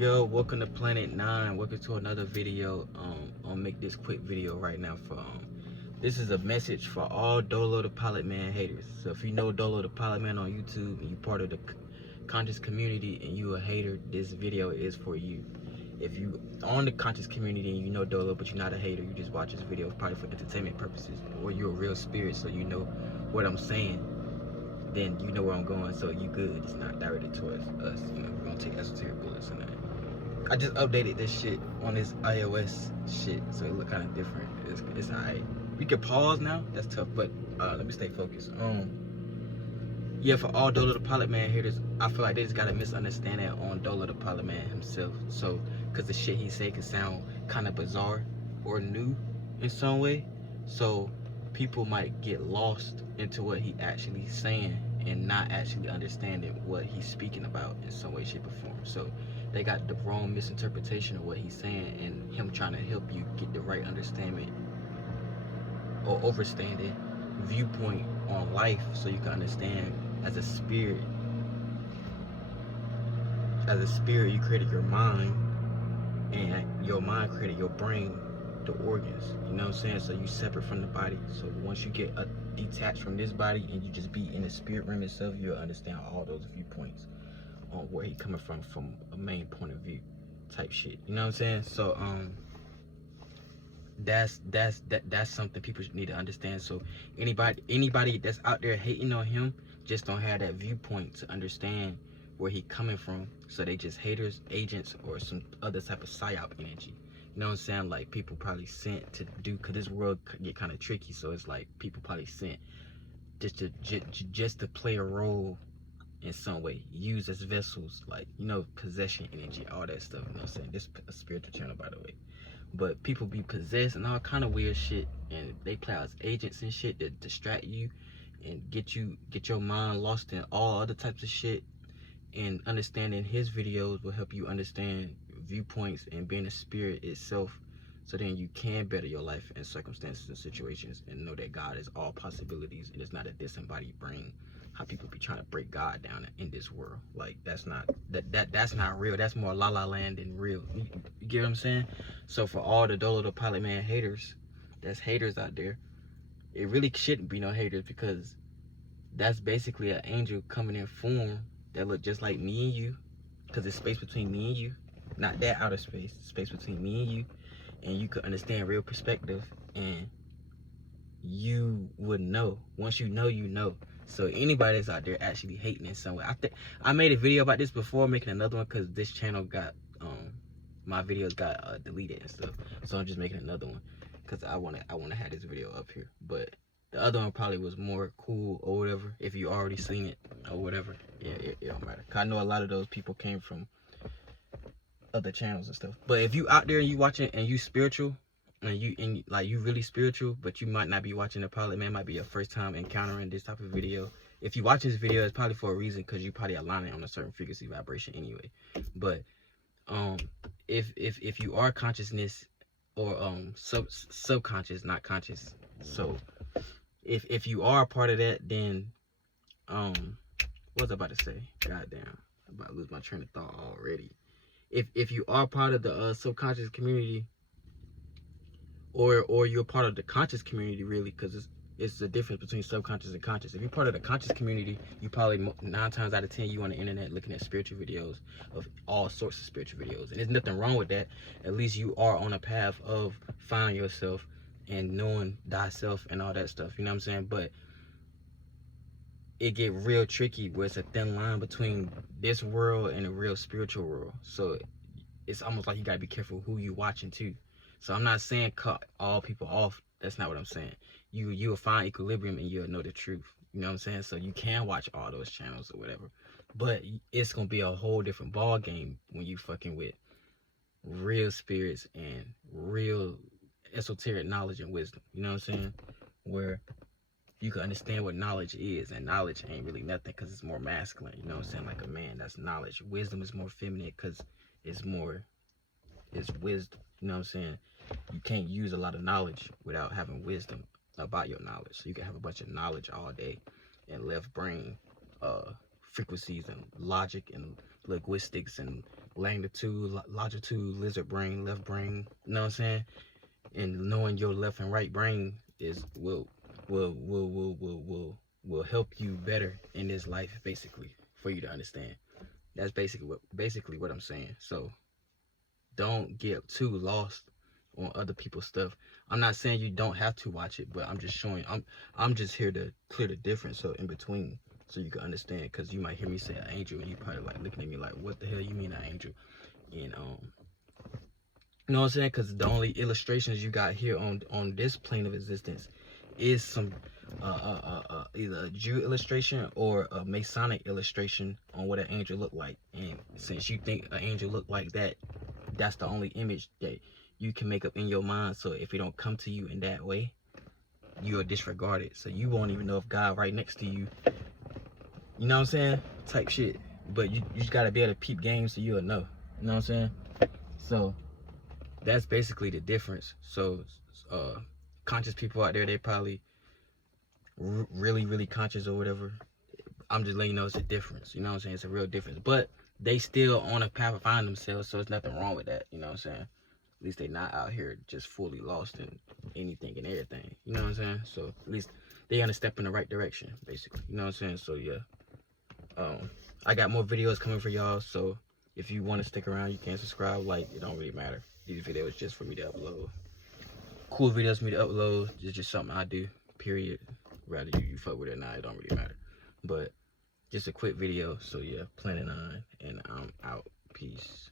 Yo, welcome to Planet 9. Welcome to another video. I'll make this quick video right now for this is a message for all Doelowdapilotman haters. So if you know Doelowdapilotman on YouTube and you part of the conscious community and you a hater, this video is for you. If you on the conscious community and you know Doelo but you're not a hater, you just watch this video probably for entertainment purposes, or you're a real spirit so you know what I'm saying, then you know where I'm going, so you good. It's not directed towards us. You know, we're gonna take esoteric bullets and that. I just updated this shit on this iOS shit, so it look kind of different. It's alright. We can pause now. That's tough, but let me stay focused. Yeah, for all Doelowdapilotman haters, I feel like they just got a misunderstanding on Doelowdapilotman himself. So, cause the shit he say could sound kind of bizarre or new in some way, so people might get lost into what he actually saying and not actually understanding what he's speaking about in some way, shape, or form. So they got the wrong misinterpretation of what he's saying, and him trying to help you get the right understanding or overstanding viewpoint on life, so you can understand as a spirit. As a spirit, you created your mind, and your mind created your brain, the organs, you know what I'm saying? So you separate from the body. So once you get detached from this body and you just be in the spirit realm itself, you'll understand all those viewpoints on where he coming from a main point of view type shit, you know what I'm saying? So that's something people need to understand. So anybody that's out there hating on him just don't have that viewpoint to understand where he coming from, so they just haters, agents, or some other type of psyop energy. You know what I'm saying? Like people probably sent to do, cause this world get kind of tricky. So it's like people probably sent just to play a role in some way, used as vessels, like, you know, possession energy, all that stuff. You know what I'm saying? This is a spiritual channel, by the way. But people be possessed and all kind of weird shit, and they play as agents and shit that distract you and get your mind lost in all other types of shit. And understanding his videos will help you understand viewpoints and being a spirit itself, so then you can better your life and circumstances and situations, and know that God is all possibilities and it's not a disembodied brain. How people be trying to break God down in this world, like that's not real. That's more la la land than real. You get what I'm saying? So for all the Doelowdapilotman haters, that's haters out there, it really shouldn't be no haters, because that's basically an angel coming in form that look just like me and you, because it's space between me and you, not that outer space, space between me and you could understand real perspective, and you would know. Once you know, you know. So anybody that's out there actually hating in some way, I think I made a video about this before, making another one, because this channel got my videos got deleted and stuff, so I'm just making another one because I want to have this video up here. But the other one probably was more cool or whatever, if you already seen it or whatever. Yeah, it don't matter, cause I know a lot of those people came from other channels and stuff. But if you out there and you watching and you spiritual, and you really spiritual, but you might not be watching the pilot, man, might be your first time encountering this type of video. If you watch this video, it's probably for a reason, because you probably aligning on a certain frequency vibration anyway. But if you are consciousness, or subconscious, not conscious, so if you are a part of that, then what was I about to say? Goddamn, I'm about to lose my train of thought already. If you are part of the subconscious community, or you're part of the conscious community, really, because it's the difference between subconscious and conscious. If you're part of the conscious community, you probably 9 times out of 10 you on the internet looking at spiritual videos, of all sorts of spiritual videos, and there's nothing wrong with that. At least you are on a path of finding yourself and knowing thyself and all that stuff, you know what I'm saying? But it get real tricky where it's a thin line between this world and the real spiritual world. So it's almost like you gotta be careful who you watching too. So I'm not saying cut all people off. That's not what I'm saying. You will find equilibrium and you'll know the truth. You know what I'm saying? So you can watch all those channels or whatever, but it's gonna be a whole different ball game when you fucking with real spirits and real esoteric knowledge and wisdom. You know what I'm saying? Where you can understand what knowledge is, and knowledge ain't really nothing because it's more masculine. You know what I'm saying? Like a man, that's knowledge. Wisdom is more feminine because it's wisdom. You know what I'm saying? You can't use a lot of knowledge without having wisdom about your knowledge. So you can have a bunch of knowledge all day and left brain frequencies and logic and linguistics and longitude, longitude, lizard brain, left brain. You know what I'm saying? And knowing your left and right brain is will help you better in this life, basically, for you to understand. That's basically what I'm saying. So don't get too lost on other people's stuff. I'm not saying you don't have to watch it, but I'm just showing. I'm just here to clear the difference, so in between, so you can understand. Because you might hear me say an angel, and you probably like looking at me like, "What the hell you mean an angel?" And you know what I'm saying? Because the only illustrations you got here on this plane of existence is some either a Jew illustration or a Masonic illustration on what an angel looked like. And since you think an angel looked like that, that's the only image that you can make up in your mind. So if it don't come to you in that way, you'll disregard it. So you won't even know if God right next to you, you know what I'm saying, type shit. But you just gotta be able to peep game so you'll know. You know what I'm saying? So that's basically the difference. So conscious people out there, they probably really conscious or whatever. I'm just letting you know it's a difference. You know what I'm saying? It's a real difference. But they still on a path of finding themselves, so there's nothing wrong with that. You know what I'm saying? At least they not out here just fully lost in anything and everything. You know what I'm saying? So at least they on a step in the right direction, basically. You know what I'm saying? So yeah. I got more videos coming for y'all, so if you want to stick around, you can subscribe, like, it don't really matter. These videos just for me to upload. Cool videos for me to upload. It's just something I do, period. Rather you fuck with it or not, it don't really matter. But just a quick video, so yeah, Planet 9, and I'm out. Peace.